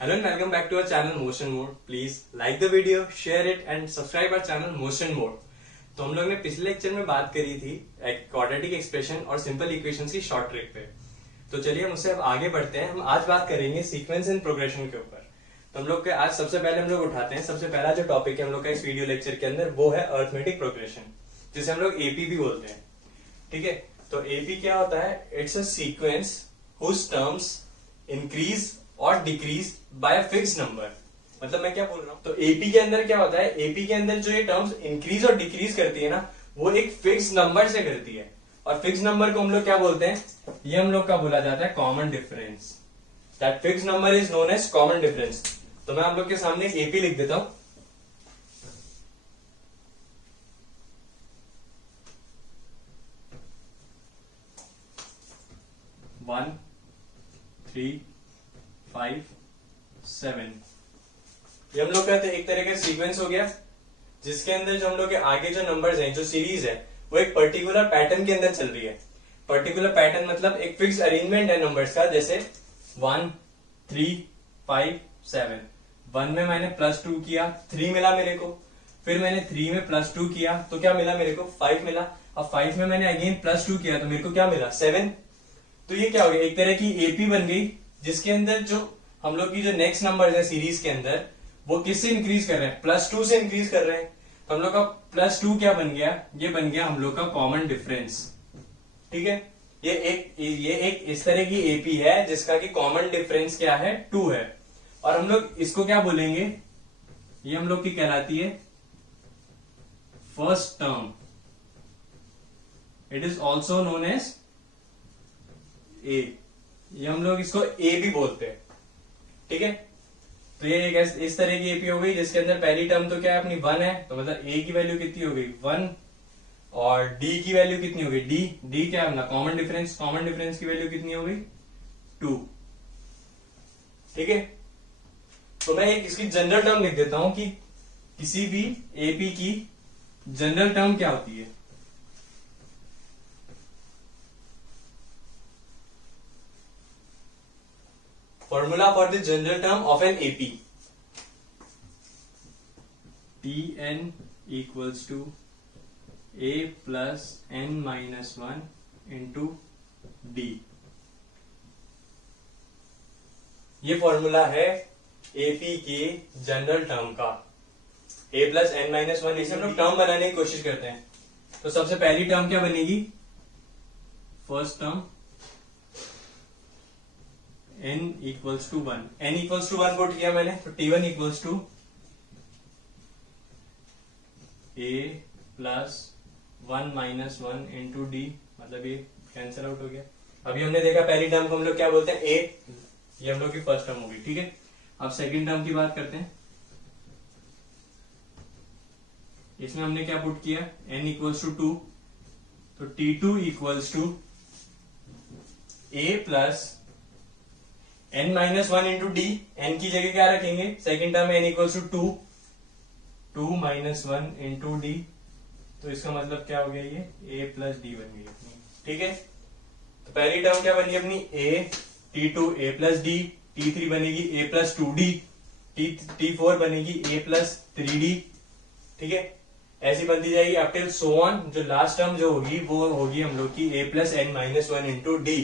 Hello and welcome back to our channel Motion Mode. Please like the video, share it and subscribe our channel Motion Mode. तो हम लोग ने पिछले lecture में बात करी थी क्वाड्रेटिक एक्सप्रेशन और सिंपल इक्वेशन की शॉर्ट ट्रिक पे। तो चलिए हम उससे अब आगे बढ़ते हैं। हम आज बात करेंगे सीक्वेंस एंड प्रोग्रेशन के ऊपर। तो हम लोग के आज सबसे पहले हम लोग उठाते हैं, सबसे पहला जो टॉपिक है हम लोग का इस वीडियो लेक्चर के अंदर वो है अर्थमेटिक प्रोग्रेशन, जिसे हम लोग एपी भी बोलते हैं। ठीक है, तो एपी क्या होता है? It's a sequence whose terms increase और डिक्रीज बाय फिक्स नंबर। मतलब मैं क्या बोल रहा हूँ, तो एपी के अंदर क्या होता है, एपी के अंदर जो ये टर्म्स इंक्रीज और डिक्रीज करती है ना, वो एक फिक्स नंबर से करती है। और फिक्स नंबर को हम लोग क्या बोलते हैं? ये हम लोग का बोला जाता है common difference. That fix number is known as common difference. तो मैं आप लोग के सामने एपी लिख देता हूं। वन, 3, 5, 7। ये हम लोग का एक तरह का सीक्वेंस हो गया, जिसके अंदर जो हम लोग के आगे जो नंबर्स हैं, जो सीरीज है, वो एक पर्टिकुलर पैटर्न के अंदर चल रही है। पर्टिकुलर पैटर्न मतलब एक फिक्स अरेंजमेंट है नंबर्स का। जैसे 1, 3, 5, 7। 1 में मैंने +2 किया, 3 मिला मेरे को। फिर मैंने 3 में +2 किया तो क्या मिला मेरे को? 5 मिला। अब 5 में मैंने अगेन +2 किया तो मेरे को क्या मिला? 7। तो ये क्या हो गया? एक तरह की एपी बन गई, जिसके अंदर जो हम लोग की जो नेक्स्ट नंबर है सीरीज के अंदर, वो किससे इंक्रीज कर रहे हैं? +2 से इंक्रीज कर रहे हैं। तो हम लोग का +2 क्या बन गया? ये बन गया हम लोग का कॉमन डिफरेंस। ठीक है, ये एक इस तरह की एपी है जिसका कि कॉमन डिफरेंस क्या है? 2 है। और हम लोग इसको क्या बोलेंगे? ये हम लोग की कहलाती है first term. It is also known as A. ये हम लोग इसको ए भी बोलते हैं। ठीक है, तो ये एक इस तरह की एपी हो गई, जिसके अंदर पहली टर्म तो क्या है? अपनी 1 है। तो मतलब ए की वैल्यू कितनी हो गई? 1। और डी की वैल्यू कितनी हो गई? डी क्या है अपना? Common difference. कॉमन डिफरेंस की वैल्यू कितनी हो गई? 2। ठीक है, तो मैं एक इसकी जनरल टर्म लिख देता हूं कि किसी भी एपी की जनरल टर्म क्या होती है। Formula for the general term of an AP. Tn equals to a plus n minus 1 into d। ये फॉर्मूला है एपी के जनरल टर्म का। a प्लस एन माइनस 1, इसे हम लोग टर्म बनाने की कोशिश करते हैं। तो सबसे पहली टर्म क्या बनेगी? First term n equals to 1। n equals to 1 put किया मैंने, तो t1 equals to a plus 1 minus 1 into D. मतलब ये कैंसिल आउट हो गया। अभी हमने देखा पहली टर्म को हम लोग क्या बोलते हैं? a। ये हम लोग की फर्स्ट टर्म होगी। ठीक है, अब सेकंड टर्म की बात करते हैं। इसमें हमने क्या पुट किया? n equals to 2। तो t2 equals to a plus n minus 1 into D. N की जगह क्या रखेंगे? Second term n equals to 2 minus 1 into D. तो इसका मतलब क्या हो गया? ये a प्लस डी बन गई अपनी। ठीक है, तो पहली टर्म क्या बनी अपनी? a, t2 a plus D, t3 बनेगी a प्लस 2d, t4 बनेगी a प्लस 3d। ठीक है, ऐसी बनती जाएगी अप टिल सो ऑन। जो लास्ट टर्म जो होगी वो होगी हम लोग की a plus N minus 1 into D.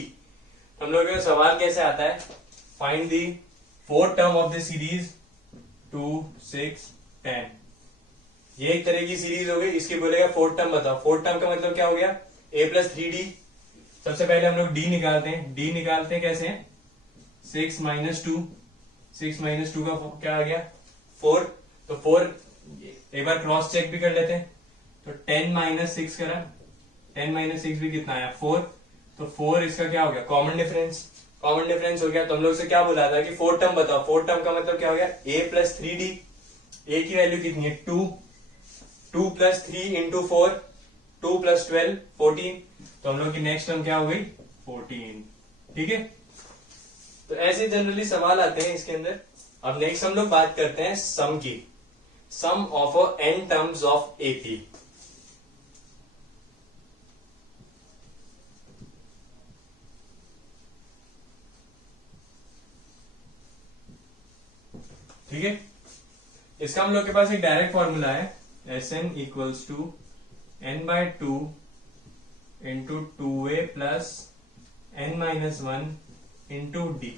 हम लोग का सवाल कैसे आता है? Find the fourth term of the series 2, 6, 10। ये एक तरह की सीरीज हो गई, इसकी बोलेगा फोर्थ टर्म बताओ। फोर्थ टर्म का मतलब क्या हो गया? a plus 3d। सबसे पहले हम लोग d निकालते हैं। d निकालते हैं कैसे? 6 माइनस 2। 6 माइनस 2 का क्या आ गया? 4। तो 4 एक बार क्रॉस चेक भी कर लेते हैं। तो 10 माइनस 6 करा, 10 माइनस 6 भी कितना आया? 4। तो 4 इसका क्या हो गया? Common difference. कॉमन डिफरेंस हो गया। तो हम लोग से क्या बोला था कि फोर्थ टर्म बताओ। फोर्थ टर्म का मतलब क्या हो गया? a plus 3d। a की वैल्यू कितनी है? 2। 2 प्लस 3 इंटू 4, 2 प्लस 12, 14। तो हम लोग की नेक्स्ट टर्म क्या हो गई? 14। ठीक है, तो ऐसे जनरली सवाल आते हैं इसके अंदर। अब नेक्स्ट हम लोग बात करते हैं सम की। Sum of n terms of AP. ठीक है, इसका हम लोग के पास एक डायरेक्ट फॉर्मूला है, Sn equals to n/2 into 2a plus n-1 into D.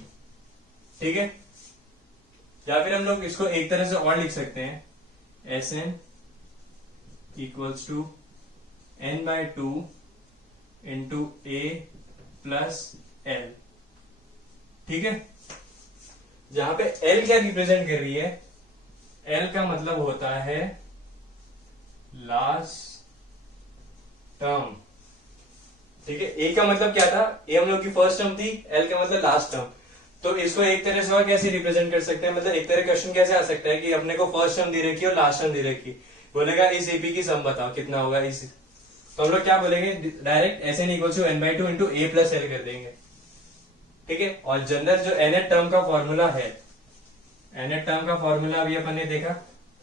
ठीक है, या फिर हम लोग इसको एक तरह से और लिख सकते हैं, Sn equals to n/2 into a plus l। ठीक है, जहां पे l क्या रिप्रेजेंट कर रही है, l का मतलब होता है लास्ट टर्म। ठीक है, a का मतलब क्या था, a हम लोग की फर्स्ट टर्म थी, l का मतलब लास्ट टर्म। तो इसको एक तरह से और कैसे रिप्रेजेंट कर सकते हैं, मतलब एक तरह क्वेश्चन कैसे आ सकता है कि अपने को फर्स्ट टर्म दे रखी है और लास्ट टर्म दे रखी है, बोलेगा इस एपी की सम बताओ कितना होगा इस, तो हम लोग क्या बोलेंगे, direct Sn equal to n/2 into a plus l कर देंगे। ठीक है, और जनरल जो nth टर्म का फॉर्मूला है, nth टर्म का फॉर्मूला अभी अपन ने देखा,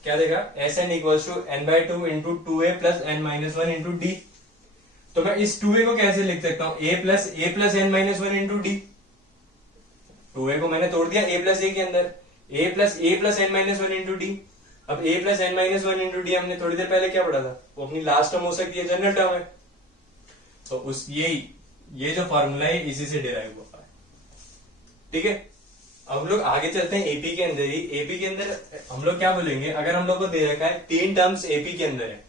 क्या देखा, Sn equal to n/2 into 2a plus n-1 into D. तो मैं इस 2a को कैसे लिख सकता हूं, a plus n-1 into D. 2a को मैंने तोड़ दिया a प्लस a के अंदर, a plus n-1 into D. अब a plus n-1 into D हमने थोड़ी देर पहले क्या पढ़ा था, वो अपनी लास्ट टर्म हो सकती है, जनरल टर्म है। तो उस ये जो फॉर्मूला है इसी से डिराइव हुआ है। ठीक है, अब हम लोग आगे चलते हैं एपी के अंदर ही। एपी के अंदर हम लोग क्या बोलेंगे, अगर हम लोग को दे रखा है 3 टर्म्स एपी के अंदर है,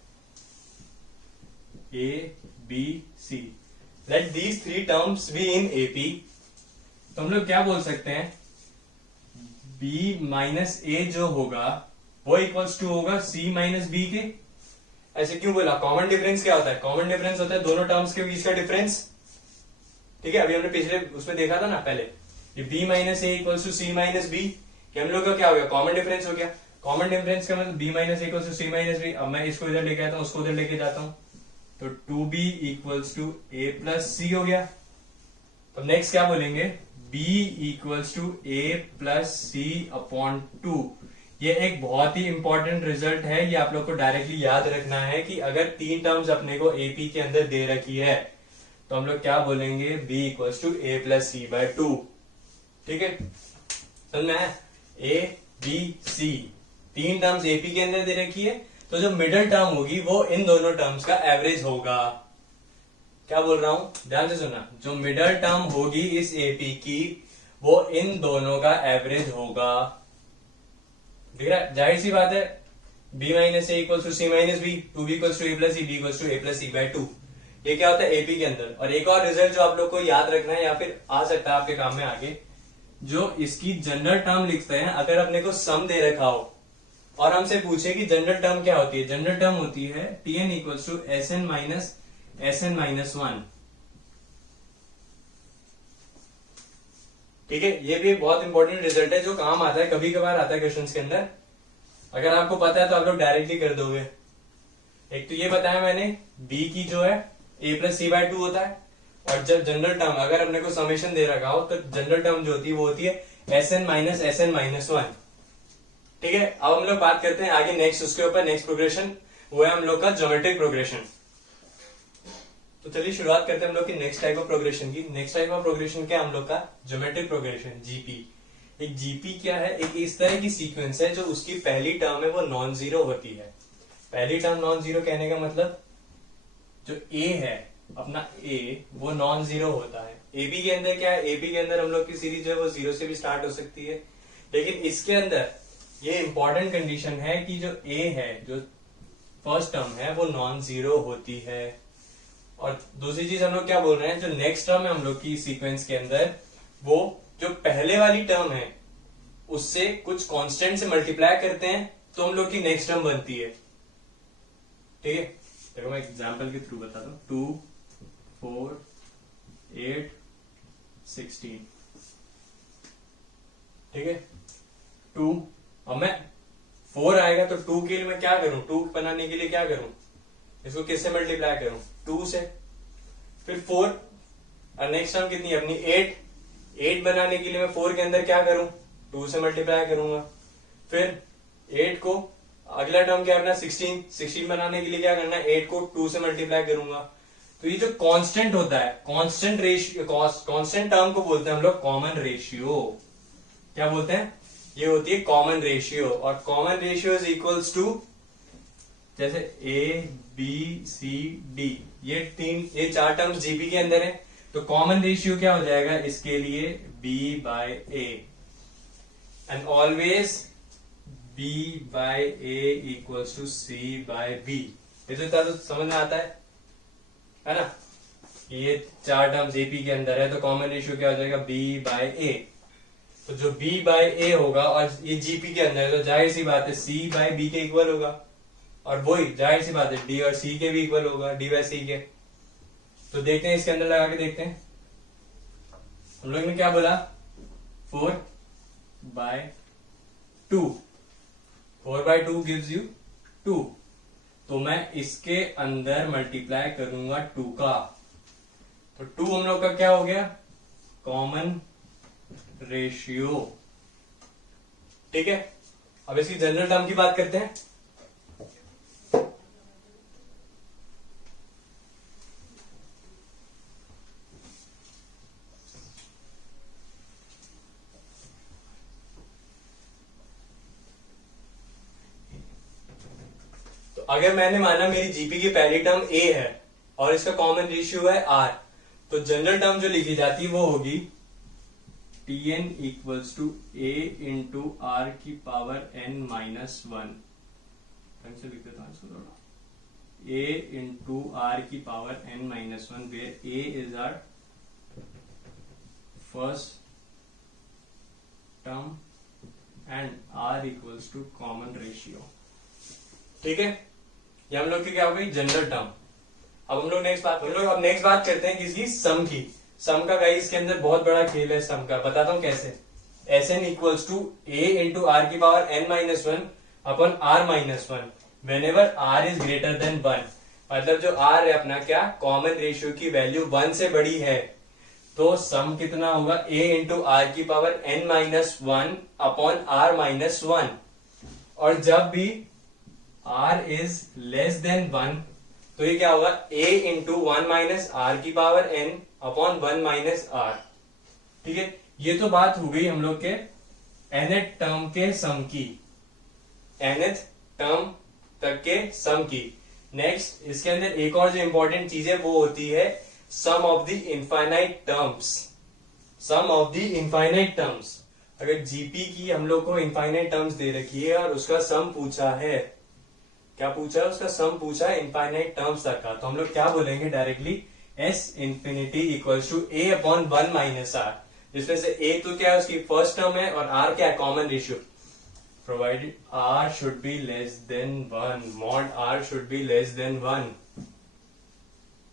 A B C, let these 3 terms be in AP, तो हम लोग क्या बोल सकते हैं, b माइनस ए जो होगा वो इक्वल्स टू होगा c माइनस बी के। ऐसे क्यों बोला, कॉमन डिफरेंस क्या होता है, कॉमन डिफरेंस होता है दोनों टर्म्स के बीच का डिफरेंस। ठीक है, अभी हमने पिछले उसमें देखा था ना पहले, ये b minus A equals to c minus B, कि हम लोग का क्या हो गया, कॉमन डिफरेंस हो गया। कॉमन डिफरेंस का मतलब b minus A equals to c minus B. अब मैं इसको इधर लेके आता हूं, उसको उधर लेके जाता हूं, तो 2b equals to a plus c हो गया। तो नेक्स्ट क्या बोलेंगे, b equals to a plus C upon 2। ये एक बहुत ही इंपॉर्टेंट रिजल्ट है, ये आप लोग को डायरेक्टली याद रखना है कि अगर 3 टर्म्स अपने को एपी के अंदर दे रखी है तो हम लोग क्या बोलेंगे, b equals to a plus C by 2। ठीक है, समझ में आया, a b c 3 terms AP के अंदर दे रखी है, तो जो मिडिल टर्म होगी वो इन दोनों टर्म्स का एवरेज होगा। क्या बोल रहा हूं, ध्यान से सुना, जो मिडिल टर्म होगी इस एपी की वो इन दोनों का एवरेज होगा। दिख रहा है, जाहिर सी बात है, b minus A equal to C minus B, 2b equals to a plus C, b equals to a plus C by 2। ये क्या होता है एपी के अंदर। और एक और रिजल्ट जो आप लोग को याद रखना है या फिर आ सकता है आपके काम में आगे, जो इसकी जनरल टर्म लिखते हैं, अगर अपने को सम दे रखा हो और हमसे पूछे कि जनरल टर्म क्या होती है, जनरल टर्म होती है tn equals to Sn minus 1। ठीक है, ये भी एक बहुत इंपॉर्टेंट रिजल्ट है जो काम आता है, कभी कभार आता है क्वेश्चंस के अंदर। अगर आपको पता है तो आप लोग डायरेक्टली कर दोगे। एक तो ये बताया मैंने, b की जो है a प्लस सी बाय 2 होता है, और जब जनरल टर्म अगर अपने को समेशन दे रखा हो तो जनरल टर्म जो होती है वो होती है Sn माइनस 1। ठीक है, अब हम लोग बात करते हैं आगे नेक्स्ट, उसके ऊपर नेक्स्ट प्रोग्रेशन वो है हम लोग का ज्योमेट्रिक प्रोग्रेशन। तो चलिए शुरुआत करते हैं हम लोग की नेक्स्ट टाइप ऑफ प्रोग्रेशन की। नेक्स्ट टाइप ऑफ प्रोग्रेशन क्या है हम लोग का, ज्योमेट्रिक प्रोग्रेशन, जीपी। एक जीपी क्या है, एक इस तरह की सीक्वेंस है जो उसकी पहली टर्म है वो नॉन जीरो होती है। पहली टर्म नॉन जीरो कहने का मतलब जो ए है अपना ए वो नॉन जीरो होता है। एबी के अंदर क्या है, एबी के अंदर हम लोग की सीरीज जो है वो 0 से भी स्टार्ट हो सकती है, लेकिन इसके अंदर ये इंपॉर्टेंट कंडीशन है कि जो ए है, जो फर्स्ट टर्म है वो नॉन जीरो होती है। और दूसरी चीज हम लोग क्या बोल रहे हैं, जो नेक्स्ट टर्म है हम लोग की सीक्वेंस के अंदर, वो जो पहले वाली टर्म है उससे कुछ कांस्टेंट से मल्टीप्लाई करते हैं तो हम लोग की नेक्स्ट टर्म बनती है। ठीक है, देखो मैं एग्जांपल के थ्रू बताता हूं। 2 4 8 16। ठीक है, 2, अब मैं 4 आएगा तो 2 के लिए मैं क्या करूं, 2 बनाने के लिए क्या करूं, इसको किससे मल्टीप्लाई करूं, 2 से। फिर 4 और नेक्स्ट टर्म कितनी है अपनी 8 बनाने के लिए मैं 4 के अंदर क्या करूं, 2 से मल्टीप्लाई करूंगा। फिर 8 को अगला टर्म क्या करना, 16 बनाने के लिए क्या करना, 8 को 2 से मल्टीप्लाई करूंगा। तो ये जो कांस्टेंट होता है, कांस्टेंट टर्म को बोलते हैं हम लोग कॉमन रेशियो। क्या बोलते हैं, ये होती है कॉमन रेशियो, और common ratio is equals to, जैसे ए बी सी डी, ये चार टर्म्स जीपी के अंदर है, तो कॉमन रेशियो क्या हो जाएगा इसके लिए, B by A, and always B by A equals to C by B. ये तो समझ में आता है ना। ये चार टर्म्स एपी के अंदर है, तो कॉमन रेशियो क्या हो जाएगा, बी बाय ए। तो जो बी बाय ए होगा, और ये जीपी के अंदर है, तो जाहिर सी बात है सी बाय बी के इक्वल होगा, और वही जाहिर सी बात है डी और सी के भी इक्वल होगा, डी बाय सी के। तो देखते हैं इसके अंदर लगा के देखते हैं। हम लोग ने क्या बोला, 4/2, 4/2 गिव्स यू 2, तो मैं इसके अंदर मल्टीप्लाई करूंगा 2 का, तो 2 हम लोग का क्या हो गया, कॉमन रेशियो। ठीक है, अब इसकी जनरल टर्म की बात करते हैं। तो अगर मैंने माना मेरी जीपी की पहली टर्म ए है और इसका कॉमन रेशियो है आर, तो जनरल टर्म जो लिखी जाती है वो होगी Tn equals to A into are की पावर n माइनस 1। ढंग से लिख देता हूं इसको थोड़ा, a इंटू आर की power n minus 1, where a is our first term and r equals to common ratio. ठीक है, ये हम लोग की क्या हो गई, जनरल टर्म। अब हम लोग नेक्स्ट बात करते हैं किसकी, सम की। सम का गाइस इसके अंदर बहुत बड़ा खेल है सम का, बताता हूं कैसे। Sn equals to a into are की power n minus 1 upon r minus 1 whenever r is greater than 1। मतलब जो r है अपना क्या, कॉमन रेशियो की वैल्यू 1 से बड़ी है, तो सम कितना होगा, a इंटू आर की power n minus 1 upon r minus 1। और जब भी r इज लेस देन 1, तो ये क्या होगा, a इंटू 1 माइनस आर की power n upon 1 minus R. ठीक है, ये तो बात हो गई हम लोग के nth टर्म के सम की, nth टर्म तक के सम की। नेक्स्ट इसके अंदर एक और जो इंपॉर्टेंट चीज है वो होती है sum of the infinite terms. Sum of the infinite terms, अगर जीपी की हम लोग को इनफाइनाइट टर्म्स दे रखी है और उसका सम पूछा है, क्या पूछा है, उसका सम पूछा है इनफाइनाइट टर्म्स तक का, तो हम लोग क्या बोलेंगे directly, s infinity equals to a upon 1 minus R, जिसमें से a तो क्या है उसकी फर्स्ट टर्म है और r क्या है, common ratio. Provided r should be less than 1, mod r should be less than 1।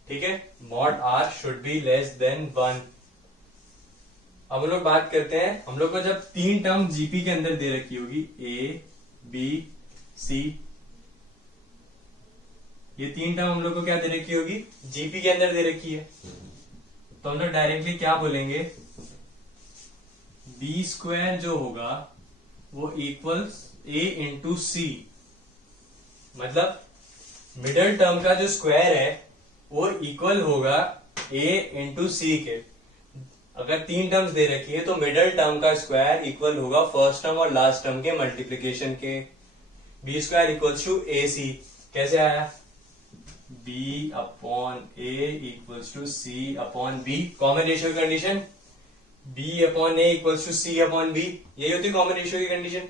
ठीक है, mod r should be less than 1। अब हम लोग बात करते हैं, हम लोग को जब 3 टर्म जीपी के अंदर दे रखी होगी, a b c, ये 3 टर्म हम लोग को क्या दे रखी होगी, जीपी के अंदर दे रखी है, तो हम लोग डायरेक्टली क्या बोलेंगे, बी स्क्वायर जो होगा वो इक्वल्स ए इंटू सी। मतलब मिडल टर्म का जो स्क्वायर है वो इक्वल होगा ए इंटू सी के। अगर 3 टर्म्स दे रखी है तो मिडल टर्म का स्क्वायर इक्वल होगा फर्स्ट टर्म और लास्ट टर्म के मल्टीप्लीकेशन के। B square equals to a c, कैसे आया, b upon a equals to c upon b, common ratio की condition, b upon a equals to c upon b, यही होती है कॉमन रेशियो की condition,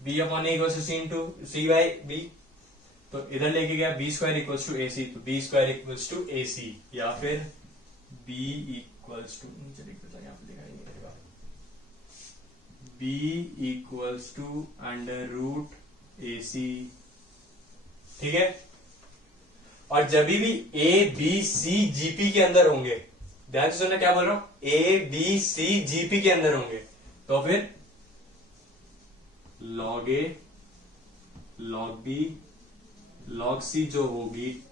b upon a equals to c into c by b। तो इधर लेके गया b square equals to ac, तो b square equals to ac, या फिर b इक्वल्स टू, नीचे लिख देता, यहाँ पे लिखा नहीं रहेगा, b equals to under root ac। ठीक है, और जब भी ए बी सी जीपी के अंदर होंगे, ध्यान से सुनना क्या बोल रहा हूं, ए बी सी जीपी के अंदर होंगे, तो फिर log A log B log सी जो होगी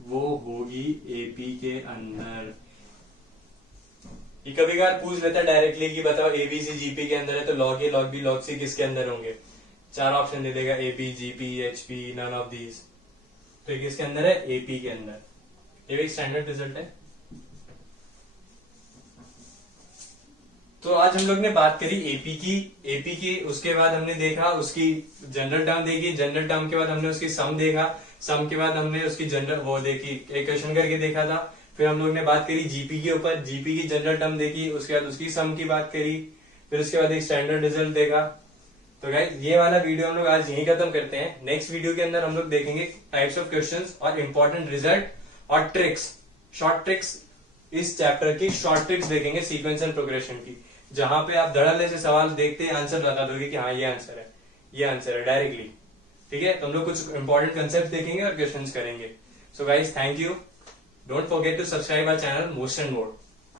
वो होगी एपी के अंदर। ये कभी कभार पूछ लेता है डायरेक्टली कि बताओ एबीसी जीपी के अंदर है, तो log A log B log C किसके अंदर होंगे, 4 ऑप्शन दे देगा, AP GP HP none of these. तो ये किसके अंदर है, एपी के अंदर। ये भी स्टैंडर्ड रिजल्ट है। तो आज हम लोग ने बात करी एपी की, उसके बाद हमने देखा उसकी जनरल टर्म देखी, जनरल टर्म के बाद हमने उसकी सम देखा, सम के बाद हमने उसकी जनरल वो देखी, इक्वेशन करके देखा था। फिर हम लोग ने बात करी जीपी के ऊपर, जीपी की जनरल टर्म देखी, उसके बाद उसकी सम की बात करी, फिर उसके बाद एक स्टैंडर्ड रिजल्ट देखा। तो गाइस ये वाला वीडियो हम लोग आज यहीं खत्म करते हैं। नेक्स्ट वीडियो के अंदर हम लोग देखेंगे टाइप्स ऑफ क्वेश्चंस और इंपॉर्टेंट रिजल्ट और ट्रिक्स, शॉर्ट ट्रिक्स, इस चैप्टर की शॉर्ट ट्रिक्स देखेंगे सीक्वेंस एंड प्रोग्रेशन की, जहां पे आप धड़ल्ले से सवाल देखते हैं आंसर बता दोगे कि हाँ ये आंसर है, ये आंसर है डायरेक्टली। ठीक है, तो हम लोग कुछ इंपॉर्टेंट कंसेप्ट देखेंगे और क्वेश्चंस करेंगे। So guys thank you, don't forget to subscribe our channel most and more.